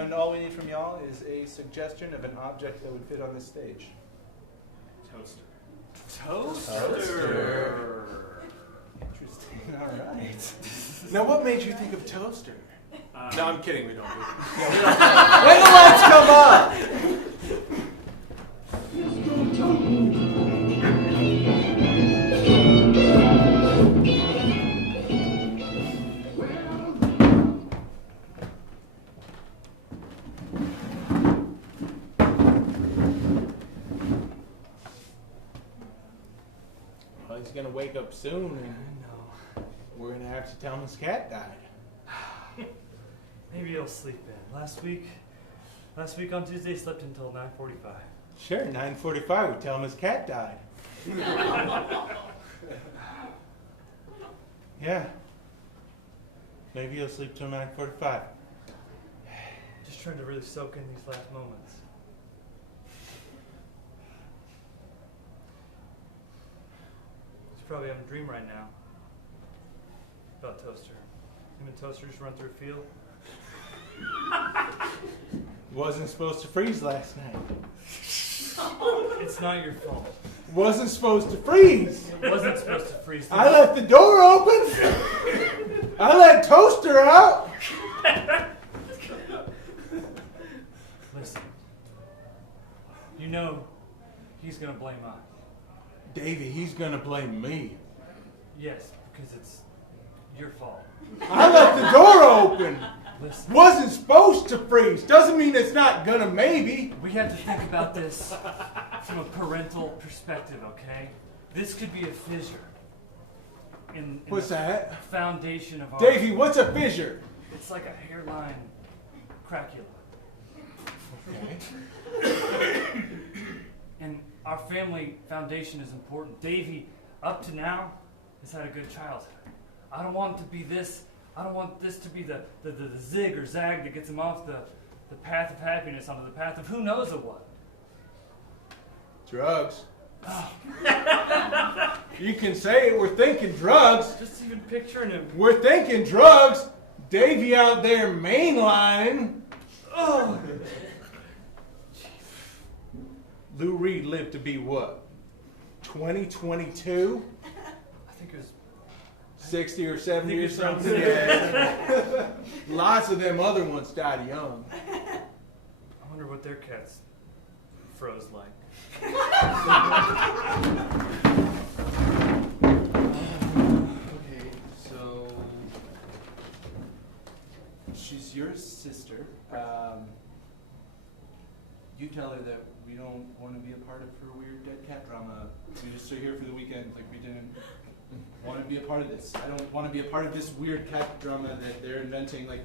And all we need from y'all is a suggestion of an object that would fit on this stage. Toaster. Interesting. All right. Now, what made you think of toaster? No, I'm kidding. We don't do that. When the lights come up! Well, he's gonna wake up soon, and we're gonna have to tell him his cat died. Maybe he'll sleep in. Last week on Tuesday, he slept until 9:45. Sure, 9:45. We tell him his cat died. Yeah. Maybe he'll sleep till 9:45. Just trying to really soak in these last moments. He's probably having a dream right now about Toaster. Him and Toaster just run through a field. Wasn't supposed to freeze last night. It's not your fault. Wasn't supposed to freeze. It wasn't supposed to freeze. I left the door open. I let Toaster out. Listen. You know he's going to blame us. Davey, he's gonna blame me. Yes, because it's your fault. I left the door open. Listen. Wasn't supposed to freeze. Doesn't mean it's not gonna maybe. We have to think about this from a parental perspective, okay? This could be a fissure in What's the that? foundation of our... Davey, what's a fissure? It's like a hairline cracula. Okay. And our family foundation is important. Davey, up to now, has had a good childhood. I don't want it to be this. I don't want this to be the zig or zag that gets him off the path of happiness onto the path of who knows of what. Drugs. You can say it. We're thinking drugs. Just even picturing him. We're thinking drugs. Davey out there mainlining. Oh. Lou Reed lived to be what? 2022? I think it was 60 or 70 or it's around something? 60. Yeah. Lots of them other ones died young. I wonder what their cats froze like. Okay, so she's your sister. You tell her that we don't want to be a part of her weird dead cat drama. We just are here for the weekend. Like, we didn't want to be a part of this. I don't want to be a part of this weird cat drama that they're inventing. Like,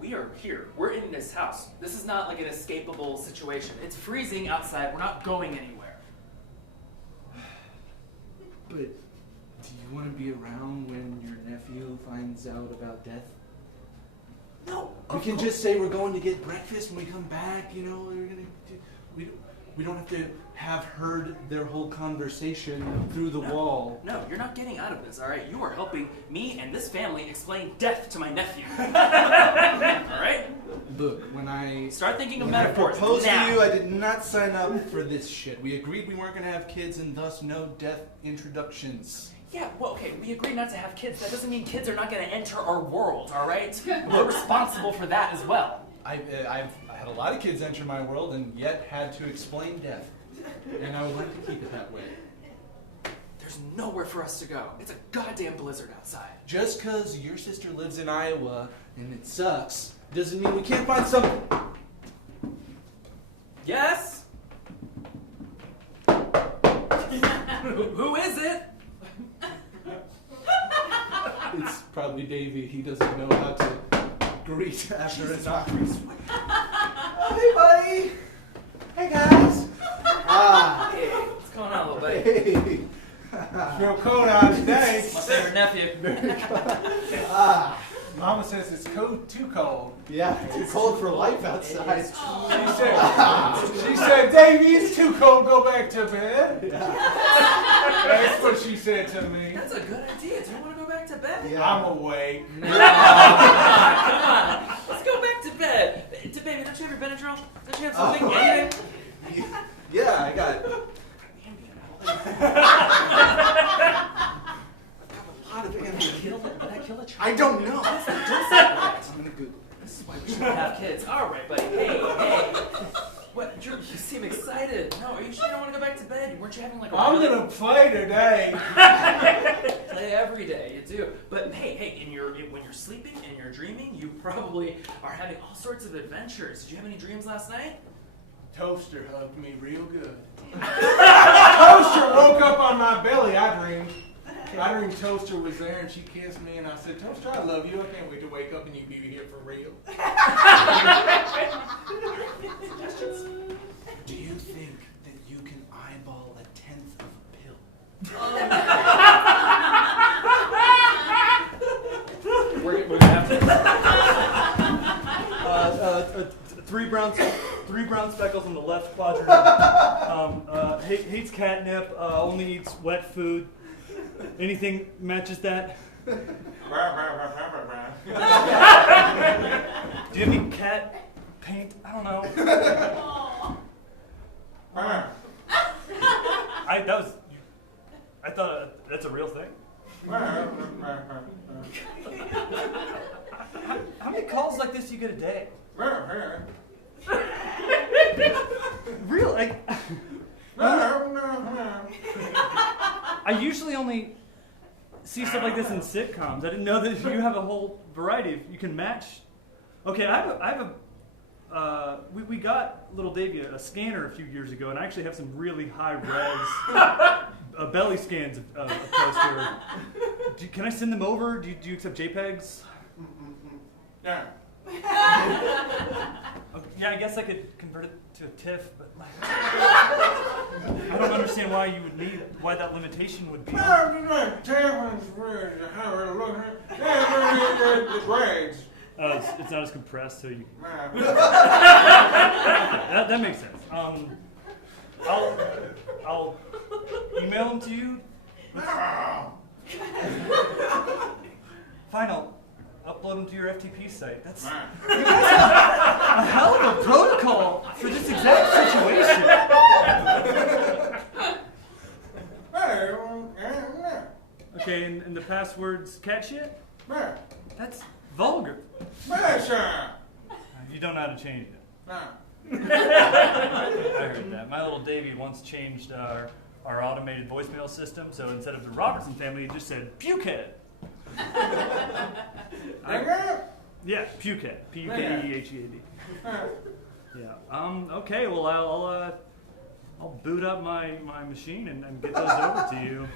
We are here. We're in this house. This is not like an escapable situation. It's freezing outside. We're not going anywhere. but do you want to be around when your nephew finds out about death? No. We can just say we're going to get breakfast when we come back, you know, we're gonna do, we don't have to have heard their whole conversation through the wall. No, you're not getting out of this, all right? You are helping me and this family explain death to my nephew. All right? Look, when I Start thinking of when I metaphors proposed now. to you, I did not sign up for this shit. We agreed we weren't gonna have kids and thus no death introductions. Yeah, well, okay, we agreed not to have kids. That doesn't mean kids are not going to enter our world, all right? We're responsible for that as well. I've had a lot of kids enter my world and yet had to explain death. And I would like to keep it that way. There's nowhere for us to go. It's a goddamn blizzard outside. Just because your sister lives in Iowa and it sucks doesn't mean we can't find something. Yes? Who is it? It's probably Davey. He doesn't know how to greet after a knock. Oh, hey, buddy. Hey, guys. Hey, what's going on, little buddy? Hey. Real cold out today. My favorite nephew. Mama says it's too cold. Yeah, too cold for life outside. She said, Davey, it's too cold. Go back to bed. Yeah. That's what she said to me. That's a good idea. Do you want to go back to bed? Yeah. I'm awake. Come on. Let's go back to bed. Andrew, don't you have something? Anything? Yeah, I got a lot of Ambien. Did I kill a child? I don't know. I'm gonna Google. This is why we shouldn't have kids. All right, buddy. Hey. What? You seem excited. No, are you sure you don't want to go back to bed? Weren't you having like a I'm gonna play today. play every day? You do. But hey, when you're sleeping and you're dreaming, you probably are having all sorts of adventures. Did you have any dreams last night? Toaster hugged me real good. Toaster woke up on my belly. I dreamed Toaster was there and she kissed me and I said, Toaster, I love you. I can't wait to wake up and you be here for real. Do you think that you can eyeball 1/10 of a pill? We're gonna have to. Three brown speckles on the left quadrant. Hates catnip. Only eats wet food. Anything matches that? Do you have any cat paint? I don't know. I thought that's a real thing. How many calls like this do you get a day? Real? I usually only see stuff like this in sitcoms. I didn't know that you have a whole variety. You can match. Okay, I have a. We got little Davey a scanner a few years ago, and I actually have some really high res belly scans of Toaster. Can I send them over? Do you accept JPEGs? Yeah. Yeah, I guess I could convert it to a TIFF, but I don't understand why that limitation would be. It's not as compressed, so you. That makes sense. I'll email them to you. Fine, I'll upload them to your FTP site. That's you guys have a hell of a protocol for this exact situation. Okay, and the password's cat shit? That's vulgar. You don't know how to change it. I heard that. My little Davey once changed our automated voicemail system, so instead of the Robertson family, it just said Pukehead. Yeah, Pukehead. P-U-K-E-H-E-A-D. Yeah. Okay. Well, I'll boot up my machine and get those over to you.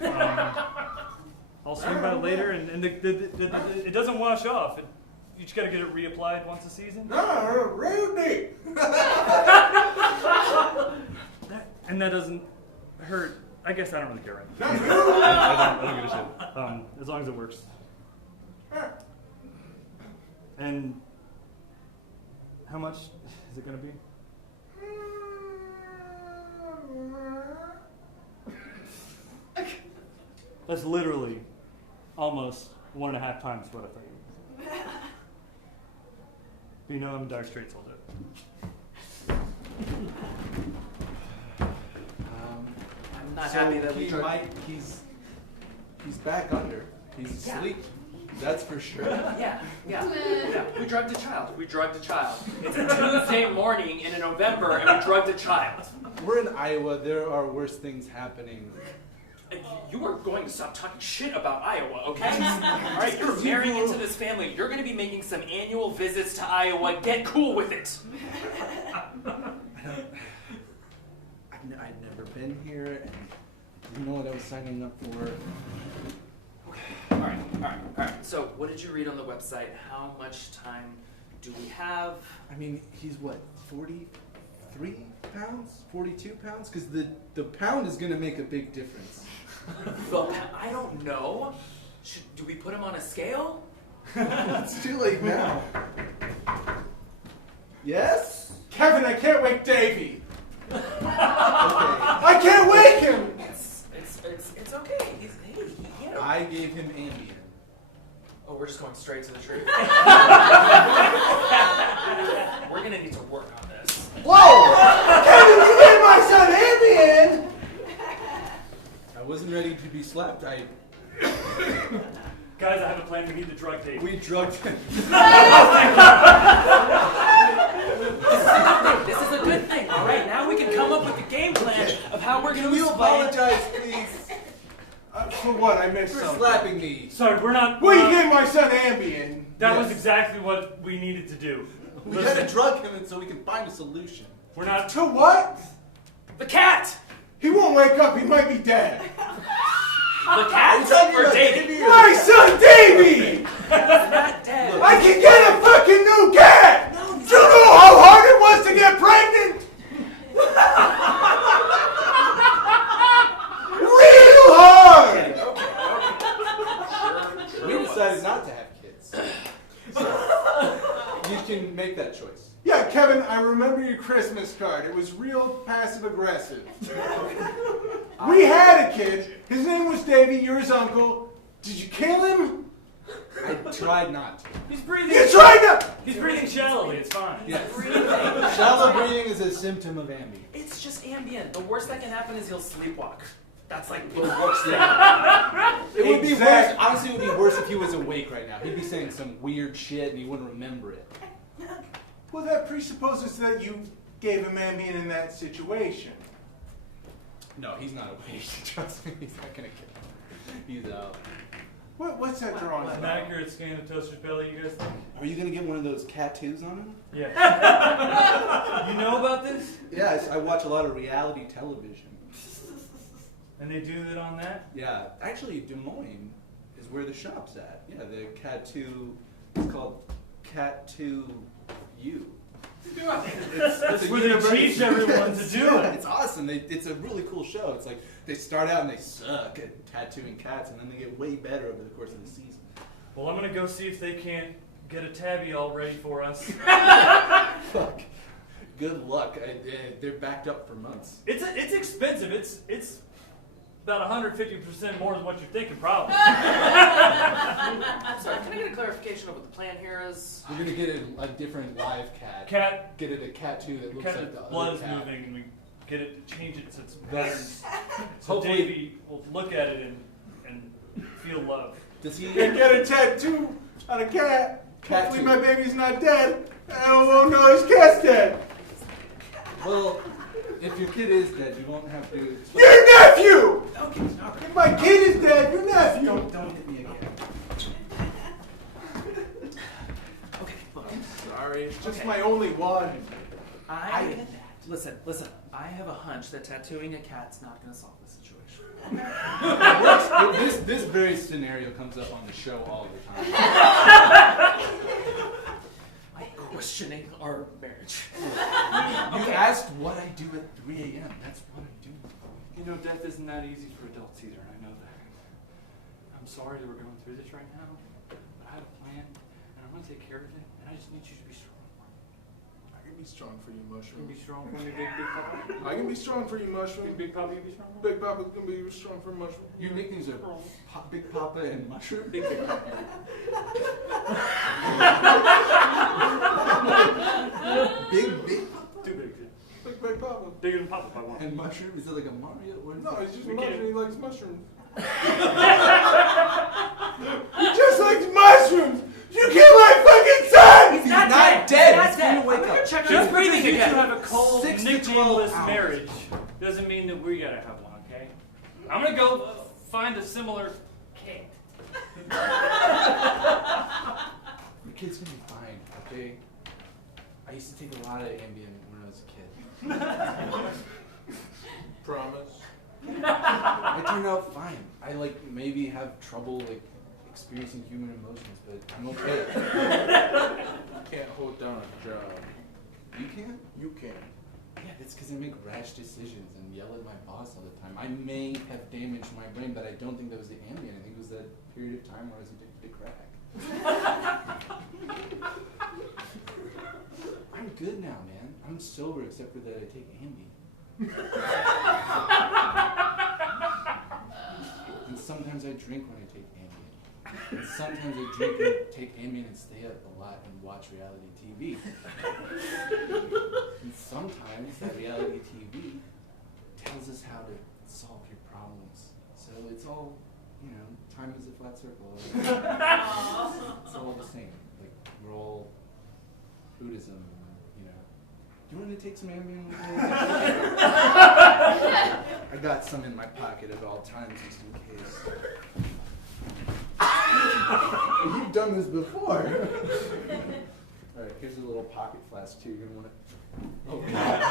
I'll swing by later, and it doesn't wash off. You just got to get it reapplied once a season. No, real deep. And that doesn't hurt. I guess I don't really care right now. I don't give a shit. As long as it works. And how much is it going to be? That's literally almost 1.5 times what I thought you were. But you know I'm dark straight sold it. I'm not happy that we tried. He's back under. He's asleep. That's for sure. Yeah. We drugged a child. It's a Tuesday morning in November, and we drugged a child. We're in Iowa. There are worse things happening. You are going to stop talking shit about Iowa, okay? All right, you're marrying into this family. You're going to be making some annual visits to Iowa. Get cool with it. I'd never been here, and didn't know what I was signing up for. All right. So, what did you read on the website? How much time do we have? I mean, he's what, 43 pounds? 42 pounds? Because the pound is going to make a big difference. Well, I don't know. Do we put him on a scale? It's too late now. Yes? Kevin, I can't wake Davey. Okay. I can't wake him. It's okay. I gave him Ambien. Oh, we're just going straight to the truth. We're gonna need to work on this. slapped. Guys, I have a plan. We need to drug Davey. We drugged him. This is a good thing. All right, now we can come up with a game plan of how we're going Can to you apologize, please, For what? I missed for something. slapping me? Sorry, we're not. Well, you gave my son Ambien. That was Yes. exactly what we needed to do. We Listen, gotta drug him so we can find a solution. we're not. To what? The cat! He won't wake up. He might be dead. The cat talking or about Davey? Davey? My son Davey! Not dead. I can get a fucking new cat! Do you know how hard it was to get pregnant? Real hard! We decided not to have kids. So, you can make that choice. Yeah, Kevin, I remember your Christmas card. It was real passive aggressive. We had a kid. His name was Davey. You're his uncle. Did you kill him? I tried not to. He's breathing. You tried to. He's breathing shallowly. It's fine. Yes. Breathing. Shallow breathing is a symptom of Ambien. It's just ambient. The worst that can happen is he'll sleepwalk. That's like the It worst thing. would be worse. Exactly. Honestly, it would be worse if he was awake right now. He'd be saying some weird shit and he wouldn't remember it. Well, that presupposes that you gave him Ambien in that situation. No, he's not awake. Trust me, he's not gonna kill him. He's out. What's that drawing? An accurate scan of Toaster's belly, you guys think? Are you gonna get one of those tattoos on him? Yeah. You know about this? Yeah, I watch a lot of reality television. And they do that on that? Yeah, actually, Des Moines is where the shop's at. Yeah, the Cat2, it's called Cat2U. That's where they teach everyone to do Yeah, it. it's awesome. It's a really cool show. It's like they start out and they suck at tattooing cats, and then they get way better over the course of the season. Well, I'm gonna go see if they can't get a tabby all ready for us. Fuck. Good luck. They're backed up for months. It's expensive. It's about 150% more than what you're thinking, probably. I'm sorry, can I get a clarification of what the plan here is? We're gonna get a different live cat. Cat, Get it a Cat2 that looks cat like the blood other is cat. moving, and we get it to change it to its That's- patterns. So Hopefully- Davey will look at it and feel love. Does he? You get a tattoo on a cat. Cat Hopefully too. my baby's not dead. I don't know his cat's dead. Well, if your kid is dead, you won't have to. Your nephew! Okay, okay. If my kid is dead, your nephew. Don't hit me again. Okay, look. Sorry, it's just Okay. my only one. Listen. I have a hunch that tattooing a cat's not going to solve this situation. This very scenario comes up on the show all the time. I'm questioning our marriage. You asked what I do at 3 a.m. That's what I do. You know, death isn't that easy for adults either, and I know that. I'm sorry that we're going through this right now, but I have a plan, and I'm going to take care of it, and I just need you to be strong. I can be strong for you, You can Mushroom. be strong for me, big papa. I can be strong for you, Mushroom. Big papa, you be strong. Big Papa's gonna be strong for Mushroom. Your nicknames are Big Papa and Mushroom. Big papa. Big Too big. Big Papa. Bigger than papa if I want. and Mushroom. Is it like a Mario? What is No, it? he's just a We mushroom. can't- He likes mushrooms. He just likes mushrooms. You killed my fucking son. He's not dead. He's He's not dead. gonna wake I'm gonna up. check on Just his breathing because you two again. have a cold, 6 to 12 nicknameless hours. marriage doesn't mean that we gotta have one, okay? I'm gonna go find a similar cat. Your kid's gonna be fine, okay? I used to take a lot of Ambien when I was a kid. Promise. I turned out fine. I maybe have trouble experiencing human emotions, but I'm okay. You can't hold down a job. You can? You can. Yeah, that's because I make rash decisions and yell at my boss all the time. I may have damaged my brain, but I don't think that was the Ambien. I think it was that period of time where I was addicted to crack. I'm good now, man. I'm sober except for that I take Ambien. And sometimes I drink when I take Ambien. And sometimes I drink and take Ambien and stay up a lot and watch reality TV. And sometimes that reality TV tells us how to solve your problems. So it's all you know, time is a flat circle. It's all the same. Like, we're all Buddhism, you know. Do you want to take some Ambien? I got some in my pocket at all times just in case. You've done this before. All right, here's a little pocket flask too. You're gonna want to. Oh God.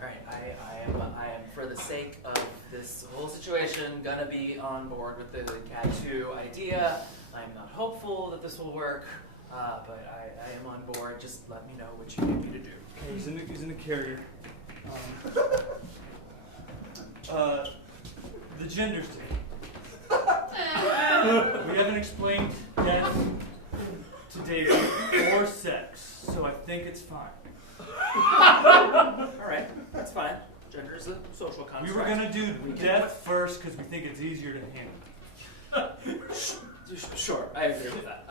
Alright, I am, for the sake of this whole situation, gonna be on board with the Cat 2 idea. I'm not hopeful that this will work, but I am on board. Just let me know what you need me to do. Okay, he's in the carrier. The gender's different. We haven't explained death to David or sex, so I think it's fine. Alright, that's fine. Gender is a social construct. We were gonna do death first because we think it's easier to handle. Sure, I agree with that.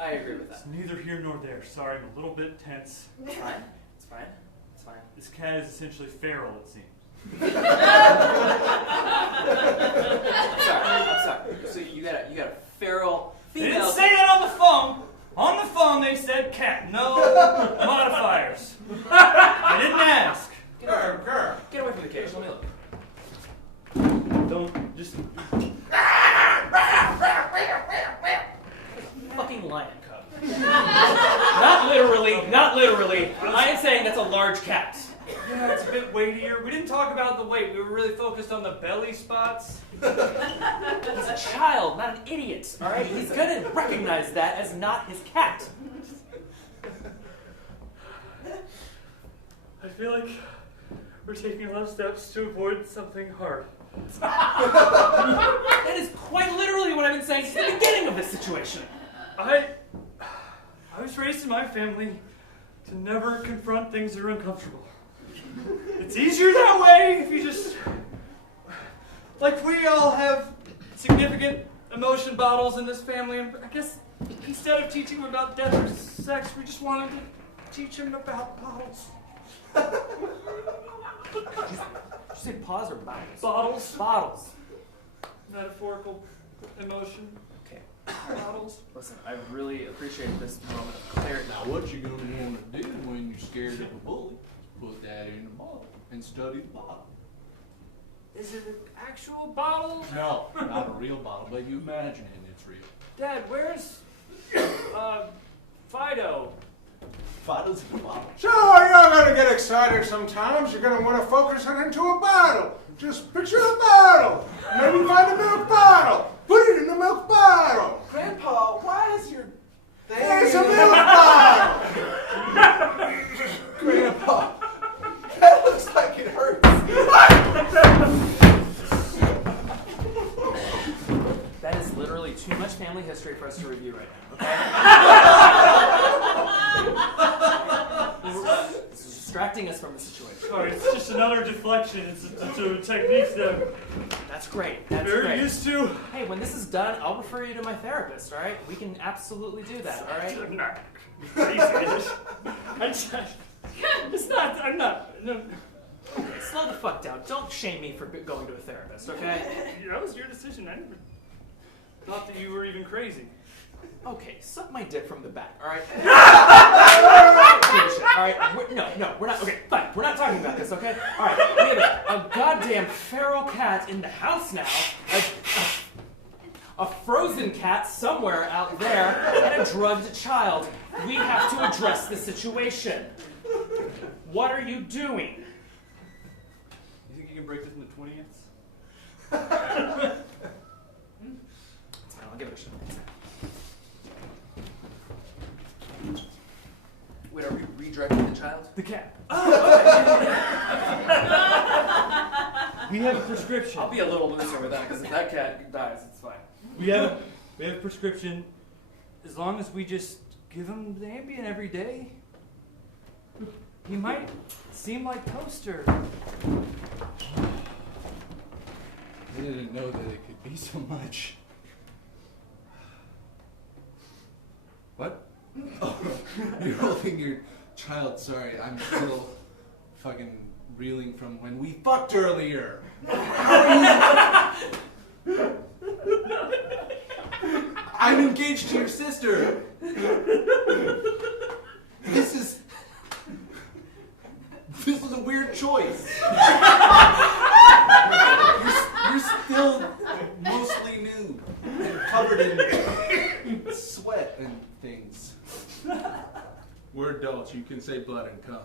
It's neither here nor there. Sorry, I'm a little bit tense. It's fine. It's fine. It's fine. This cat is essentially feral, it seems. I'm sorry. So you got a feral They female. didn't say that on the phone. On the phone, they said cat. No modifiers. I didn't ask. Get away from the cage. Let me look. Don't just. Fucking lion cub. Not literally. I am saying that's a large cat. Yeah, it's a bit weightier. We didn't talk about the weight. We were really focused on the belly spots. He's a child, not an idiot. All right, he's gonna recognize that as not his cat. I feel like we're taking a lot of steps to avoid something hard. That is quite literally what I've been saying since the beginning of this situation. I was raised in my family to never confront things that are uncomfortable. It's easier that way if you just... Like, we all have significant emotion bottles in this family, and I guess instead of teaching him about death or sex, we just wanted to teach him about bottles. Did you say paws or bottles? Bottles. Bottles. Metaphorical emotion. Okay. Bottles. Listen, I really appreciate this moment of clarity. Now, what you're gonna want to do when you're scared of a bully, put that in a bottle and study the bottle. Is it an actual bottle? No, not a real bottle, but you imagine it's real. Dad, where's Fido? Fido's in a bottle. So you're gonna get excited sometimes. You're gonna want to focus it into a bottle. Just picture a bottle. Maybe find a milk bottle. Put it in the milk bottle. Grandpa, why is your It's a milk bottle. Grandpa, that looks like it hurts. That is literally too much family history for us to review right now, okay? This is distracting us from the situation. Sorry, it's just another deflection. It's a technique that That's great. I'm That's very great. used to. Hey, when this is done, I'll refer you to my therapist, all right? We can absolutely do that, all right? I'm not crazy. I'm not. No. Okay, slow the fuck down. Don't shame me for going to a therapist, okay? That was your decision. I never thought that you were even crazy. Okay, suck my dick from the back, all right? All right, we're not, okay, fine, we're not talking about this, okay? All right, we have a goddamn feral cat in the house now, a frozen cat somewhere out there, and a drugged child. We have to address the situation. What are you doing? You think you can break this into 20ths? It's fine, I'll give it a shot. Wait, are we redirecting the child? The cat. Oh, We have a prescription. I'll be a little looser with that, because if that cat dies, it's fine. We have a prescription. As long as we just give him the Ambien every day, he might seem like Toaster. I didn't know that it could be so much. You're holding your child. Sorry, I'm still fucking reeling from when we fucked earlier. I'm engaged to your sister. This is a weird choice. You're still mostly nude and covered in sweat and things. We're adults. You can say blood and cum.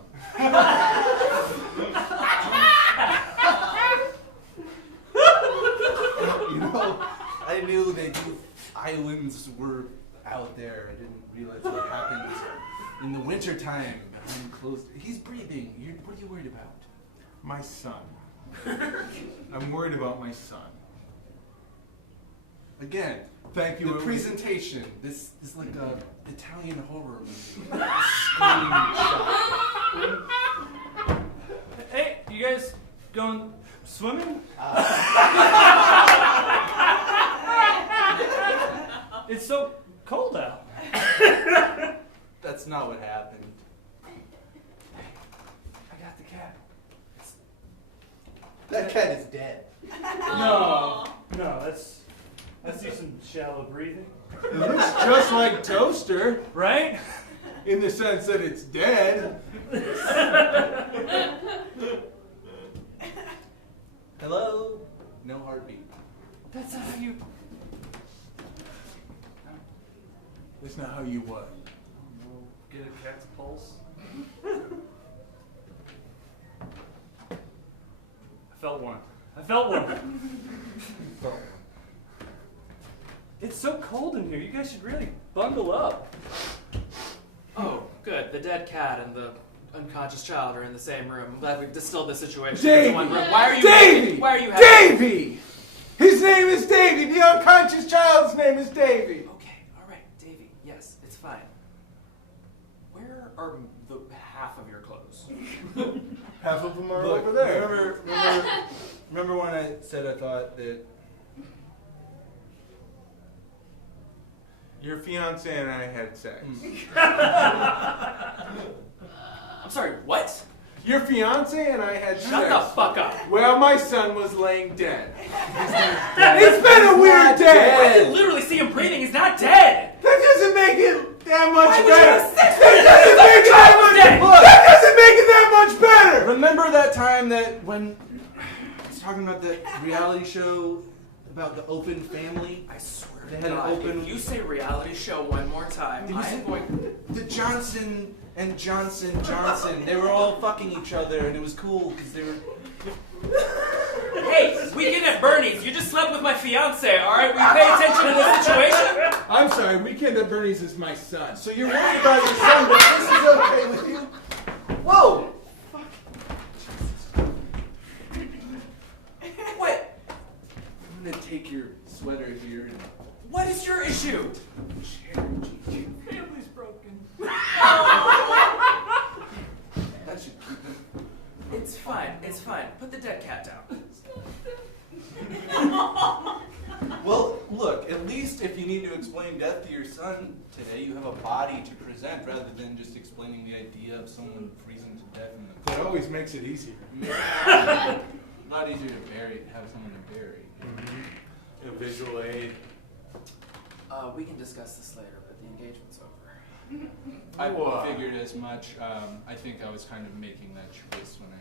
You know, I knew that you islands were out there. I didn't realize what happens in the wintertime behind closed. He's breathing. What are you worried about? My son. I'm worried about my son. Again, Thank you. the presentation. This is like a Italian horror movie. Screaming shot. Hey, you guys going swimming? It's so cold out. That's not what happened. I got the cat. That cat is dead. No, that's just some shallow breathing, It looks just like Toaster right? in the sense that it's dead. Hello? No heartbeat. That's not how you. That's not how you what? Get a cat's pulse. I felt one. It's so cold in here. You guys should really bundle up. Oh, good. The dead cat and the unconscious child are in the same room. I'm glad we've distilled the situation Davey! into one room. Why are you Davey! Why are you having... Davey! His name is Davey. The unconscious child's name is Davey. Okay, all right, Davey. Yes, it's fine. Where are the half of your clothes? Half of them are Look, over there. Remember when I said I thought that Your fiance and I had sex. I'm sorry, what? Your fiance and I had sex. Shut the fuck up. Well, my son was laying dead. It's been a weird I day. can literally see him breathing. He's not dead. That doesn't make it that much Why would you better. have sex That doesn't make it that much dead? That doesn't make it that much better. remember that time that when I was talking about the reality show about the open family? I swear They to had an God, open- if you say reality show one more time, It was I am going... the Johnson and Johnson. They were all fucking each other, and it was cool because they were. Hey, weekend at Bernie's. You just slept with my fiance, all right? Will you pay attention to this situation? I'm sorry, Weekend at Bernie's is my son. So you're worried about your son, but this is okay with you? Whoa! What? I'm gonna take your sweater here and What is your issue? Family's broken. that should keep him. It's fine. It's fine. Put the dead cat down. Well, look, at least if you need to explain death to your son today, you have a body to present rather than just explaining the idea of someone freezing to death in the That always makes it easier. A lot easier to have someone to bury. A visual aid. We can discuss this later, but the engagement's over. I Whoa. figured as much. I think I was kind of making that choice when I.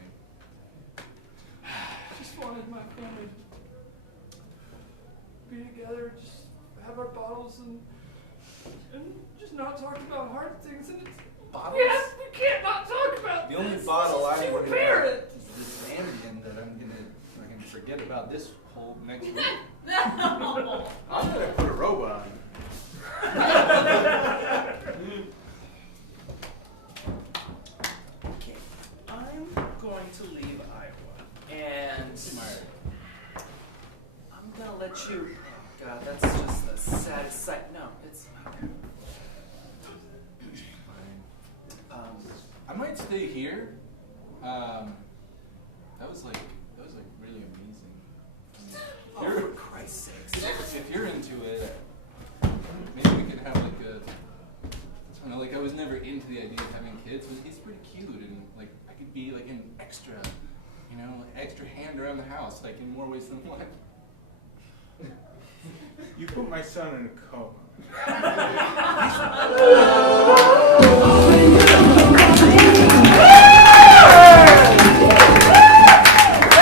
Just wanted my family to be together, just have our bottles and just not talk about hard things. And it's Bottles? yes, we can't not talk about The only this. bottle I Two would parents. is this Ambien that I'm gonna forget about this whole next week. I'm gonna put a robe on. Okay. I'm going to leave Iowa, and Smart. I'm gonna let you. Oh God, that's just the saddest sight. No, it's okay. I might stay here. That was like really amazing. Oh, for Christ's sakes. If you're into it, maybe we could have like a. I don't know, like I was never into into the idea of having kids was he's pretty cute, and like I could be like an extra, you know, like, extra hand around the house, like in more ways than one. You put my son in a coma.